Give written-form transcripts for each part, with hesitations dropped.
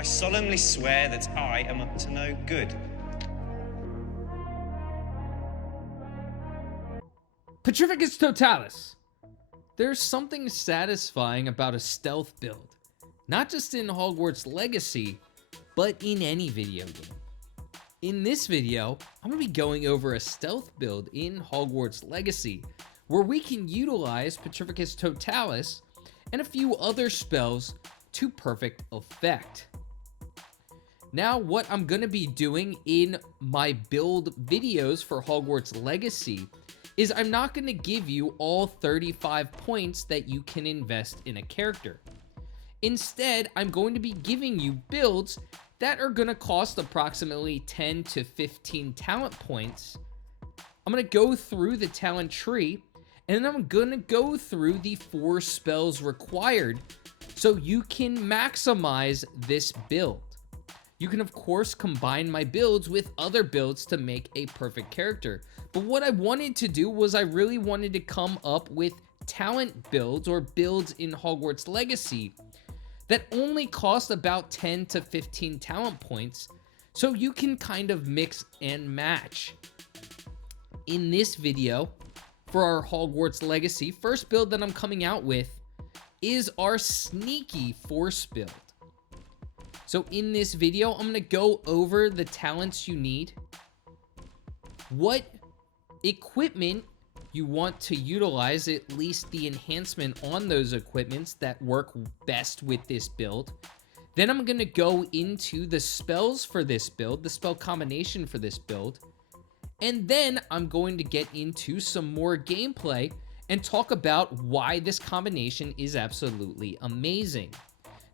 I solemnly swear that I am up to no good. Petrificus Totalis. There's something satisfying about a stealth build, not just in Hogwarts Legacy, but in any video game. In this video, I'm going to be going over a stealth build in Hogwarts Legacy, where we can utilize Petrificus Totalis and a few other spells to perfect effect. Now, what I'm going to be doing in my build videos for Hogwarts Legacy is I'm not going to give you all 35 points that you can invest in a character. Instead, I'm going to be giving you builds that are going to cost approximately 10 to 15 talent points. I'm going to go through the talent tree, and then I'm going to go through the 4 spells required so you can maximize this build. You can, of course, combine my builds with other builds to make a perfect character. But what I wanted to do was I really wanted to come up with talent builds or builds in Hogwarts Legacy that only cost about 10 to 15 talent points, so you can kind of mix and match. In this video, for our Hogwarts Legacy, first build that I'm coming out with is our Sneaky Force build. So in this video, I'm going to go over the talents you need, what equipment you want to utilize, at least the enhancement on those equipments that work best with this build. Then I'm going to go into the spells for this build, the spell combination for this build. And then I'm going to get into some more gameplay and talk about why this combination is absolutely amazing.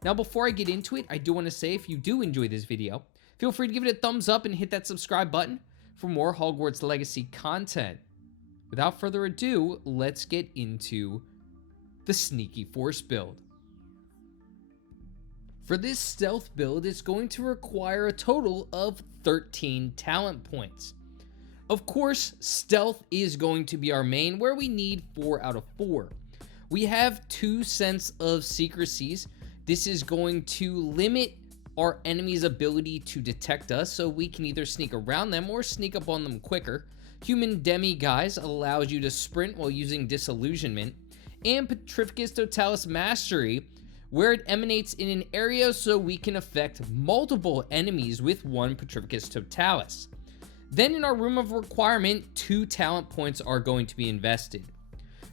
Now, before I get into it, I do want to say if you do enjoy this video, feel free to give it a thumbs up and hit that subscribe button for more Hogwarts Legacy content. Without further ado, let's get into the Sneaky Force build. For this stealth build, it's going to require a total of 13 talent points. Of course, stealth is going to be our main, where we need 4 out of 4. We have 2 Sense of Secrecies. This is going to limit our enemy's ability to detect us, so we can either sneak around them or sneak up on them quicker. Human Demiguise allows you to sprint while using Disillusionment. And Petrificus Totalis Mastery, where it emanates in an area so we can affect multiple enemies with one Petrificus Totalis. Then in our Room of Requirement, 2 talent points are going to be invested.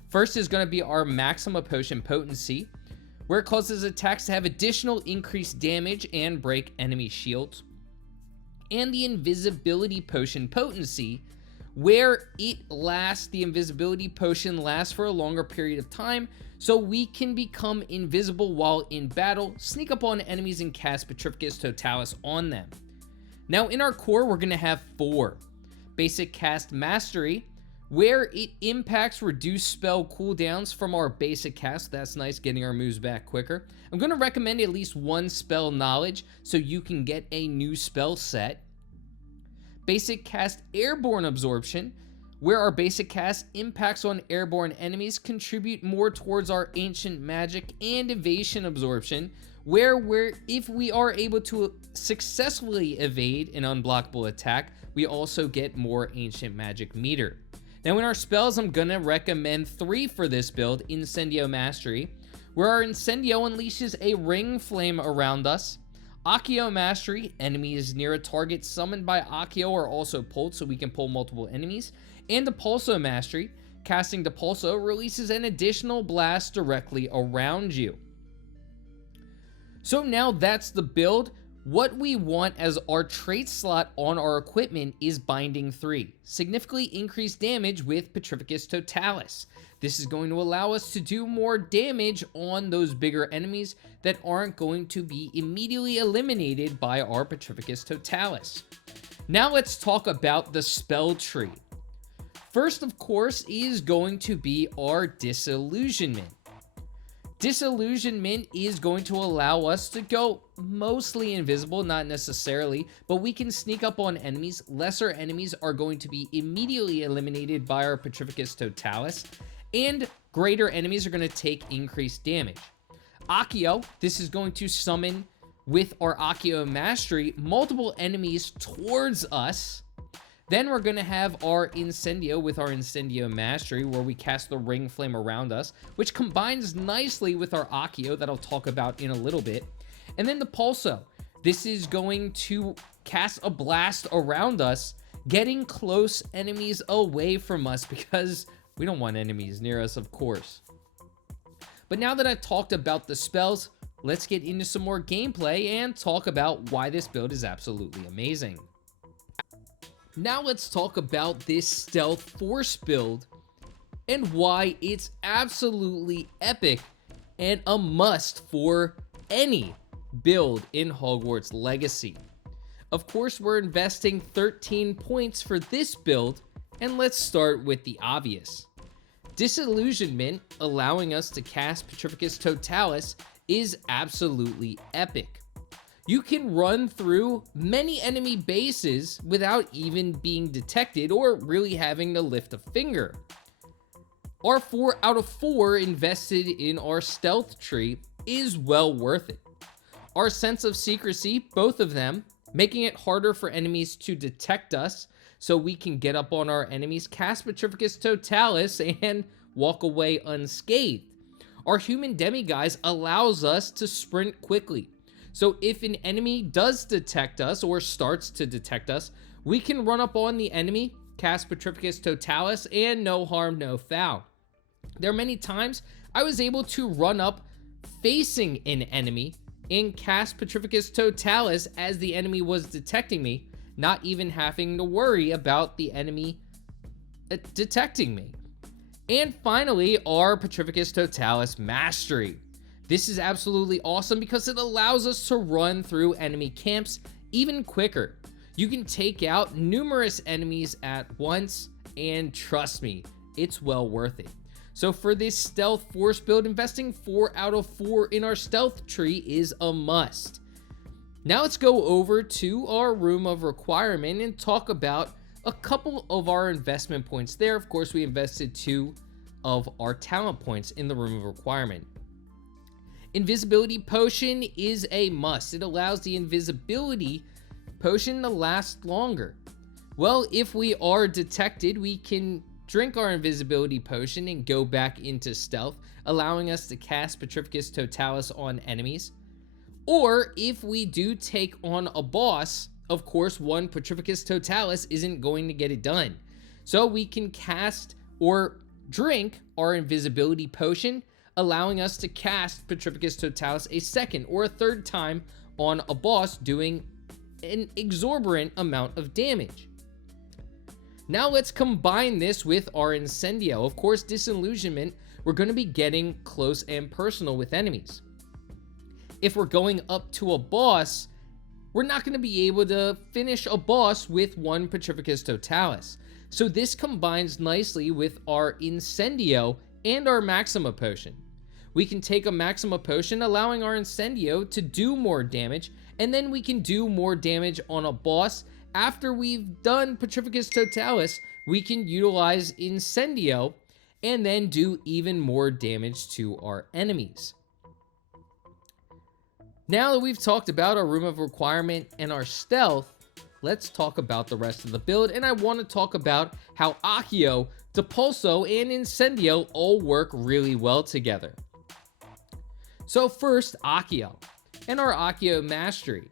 First is going to be our Maxima Potion Potency, where it causes attacks to have additional increased damage and break enemy shields. And the Invisibility Potion Potency, where the invisibility potion lasts for a longer period of time, so we can become invisible while in battle, sneak up on enemies, and cast Petrificus Totalis on them. Now in our core, we're going to have 4. Basic Cast Mastery, where it impacts reduced spell cooldowns from our basic cast. That's nice, getting our moves back quicker. I'm going to recommend at least 1 spell knowledge so you can get a new spell set. Basic Cast Airborne Absorption, where our basic cast impacts on airborne enemies contribute more towards our ancient magic. And Evasion Absorption, where if we are able to successfully evade an unblockable attack, we also get more ancient magic meter. Now in our spells, I'm going to recommend 3 for this build. Incendio Mastery, where our Incendio unleashes a ring flame around us. Accio Mastery, enemies near a target summoned by Accio are also pulled, so we can pull multiple enemies. And Depulso Mastery, casting Depulso releases an additional blast directly around you. So now that's the build. What we want as our trait slot on our equipment is Binding 3. Significantly increased damage with Petrificus Totalis. This is going to allow us to do more damage on those bigger enemies that aren't going to be immediately eliminated by our Petrificus Totalis. Now let's talk about the spell tree. First, of course, is going to be our Disillusionment. Disillusionment is going to allow us to go mostly invisible, not necessarily, but we can sneak up on enemies. Lesser enemies are going to be immediately eliminated by our Petrificus Totalis, and greater enemies are going to take increased damage. Accio, this is going to summon with our Accio Mastery multiple enemies towards us. Then we're going to have our Incendio with our Incendio Mastery, where we cast the Ring Flame around us, which combines nicely with our Accio that I'll talk about in a little bit. And then the Pulso. This is going to cast a blast around us, getting close enemies away from us because we don't want enemies near us, of course. But now that I've talked about the spells, let's get into some more gameplay and talk about why this build is absolutely amazing. Now let's talk about this Stealth Force build and why it's absolutely epic and a must for any build in Hogwarts Legacy. Of course, we're investing 13 points for this build, and let's start with the obvious. Disillusionment, allowing us to cast Petrificus Totalis, is absolutely epic. You can run through many enemy bases without even being detected or really having to lift a finger. Our 4 out of 4 invested in our stealth tree is well worth it. Our sense of secrecy, both of them, making it harder for enemies to detect us so we can get up on our enemies, cast Petrificus Totalis, and walk away unscathed. Our human demiguise allows us to sprint quickly. So if an enemy does detect us or starts to detect us, we can run up on the enemy, cast Petrificus Totalis, and no harm, no foul. There are many times I was able to run up facing an enemy and cast Petrificus Totalis as the enemy was detecting me, not even having to worry about the enemy detecting me. And finally, our Petrificus Totalis Mastery. This is absolutely awesome because it allows us to run through enemy camps even quicker. You can take out numerous enemies at once, and trust me, it's well worth it. So for this Stealth Force build, investing 4 out of 4 in our stealth tree is a must. Now let's go over to our Room of Requirement and talk about a couple of our investment points there. Of course, we invested 2 of our talent points in the Room of Requirement. Invisibility Potion is a must. It allows the invisibility potion to last longer. Well, if we are detected, we can drink our invisibility potion and go back into stealth, allowing us to cast Petrificus Totalis on enemies. Or if we do take on a boss, of course, one Petrificus Totalis isn't going to get it done. So we can cast or drink our invisibility potion, allowing us to cast Petrificus Totalis a second or a third time on a boss, doing an exorbitant amount of damage. Now let's combine this with our Incendio. Of course, Disillusionment, we're going to be getting close and personal with enemies. If we're going up to a boss, we're not going to be able to finish a boss with one Petrificus Totalis. So this combines nicely with our Incendio and our Maxima Potion. We can take a Maxima Potion, allowing our Incendio to do more damage, and then we can do more damage on a boss. After we've done Petrificus Totalis, we can utilize Incendio and then do even more damage to our enemies. Now that we've talked about our Room of Requirement and our stealth, let's talk about the rest of the build, and I want to talk about how Accio, Depulso, and Incendio all work really well together. So first, Accio, and our Accio Mastery.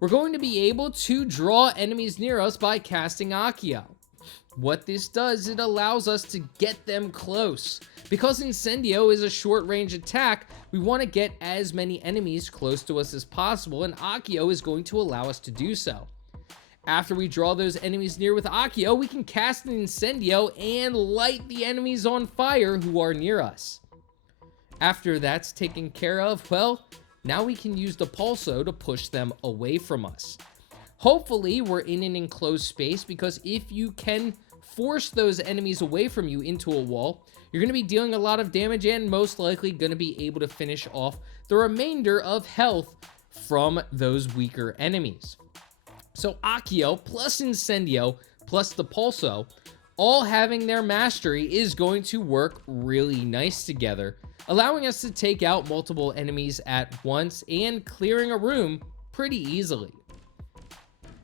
We're going to be able to draw enemies near us by casting Accio. What this does, it allows us to get them close. Because Incendio is a short-range attack, we want to get as many enemies close to us as possible, and Accio is going to allow us to do so. After we draw those enemies near with Accio, we can cast an Incendio and light the enemies on fire who are near us. After that's taken care of, well, now we can use the Pulso to push them away from us. Hopefully, we're in an enclosed space, because if you can force those enemies away from you into a wall, you're going to be dealing a lot of damage and most likely going to be able to finish off the remainder of health from those weaker enemies. So Accio plus Incendio plus the Pulso, all having their mastery, is going to work really nice together, allowing us to take out multiple enemies at once and clearing a room pretty easily.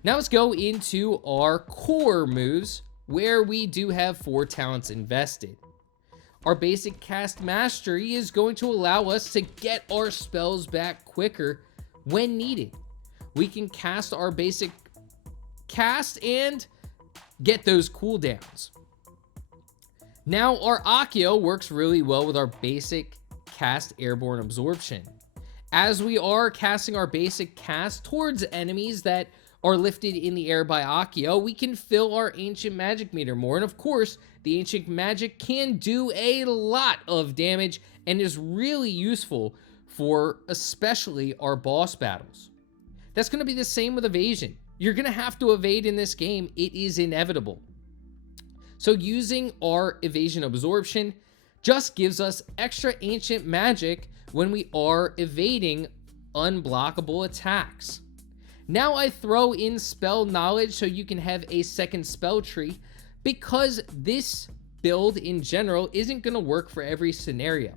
Now let's go into our core moves, where we do have 4 talents invested. Our basic cast mastery is going to allow us to get our spells back quicker when needed. We can cast our basic cast and get those cooldowns. Now our Accio works really well with our basic cast airborne absorption. As we are casting our basic cast towards enemies that are lifted in the air by Accio, we can fill our ancient magic meter more. And of course, the ancient magic can do a lot of damage and is really useful for especially our boss battles. That's going to be the same with evasion. You're going to have to evade in this game. It is inevitable. So using our evasion absorption just gives us extra ancient magic when we are evading unblockable attacks. Now I throw in spell knowledge so you can have a second spell tree, because this build in general isn't going to work for every scenario.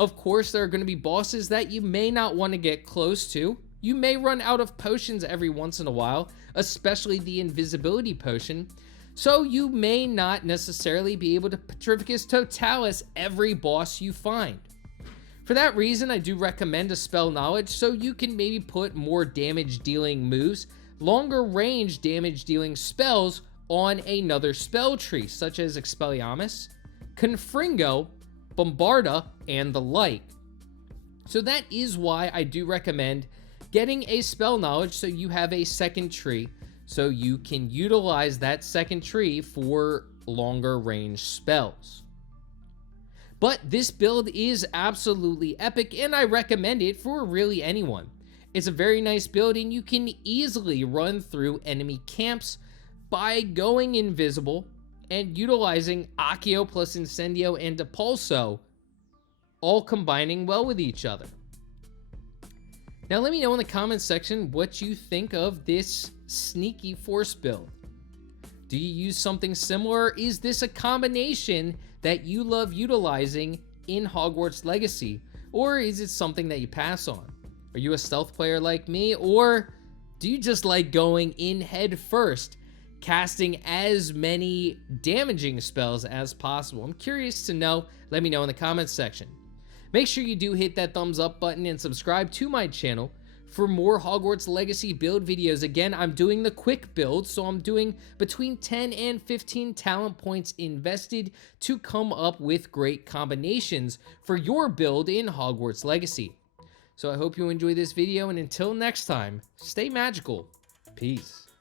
Of course, there are going to be bosses that you may not want to get close to. You may run out of potions every once in a while, especially the invisibility potion, so you may not necessarily be able to Petrificus Totalis every boss you find. For that reason, I do recommend a spell knowledge so you can maybe put more damage dealing moves, longer range damage dealing spells on another spell tree, such as Expelliarmus, Confringo, Bombarda, and the like. So that is why I do recommend getting a spell knowledge so you have a second tree, so you can utilize that second tree for longer range spells. But this build is absolutely epic, and I recommend it for really anyone. It's a very nice build, and you can easily run through enemy camps by going invisible and utilizing Accio plus Incendio and Depulso, all combining well with each other. Now let me know in the comments section what you think of this sneaky force build. Do you use something similar? Is this a combination that you love utilizing in Hogwarts Legacy? Or is it something that you pass on? Are you a stealth player like me? Or do you just like going in head first, casting as many damaging spells as possible? I'm curious to know. Let me know in the comments section. Make sure you do hit that thumbs up button and subscribe to my channel for more Hogwarts Legacy build videos. Again, I'm doing the quick build, so I'm doing between 10 and 15 talent points invested to come up with great combinations for your build in Hogwarts Legacy. So I hope you enjoy this video, and until next time, stay magical. Peace.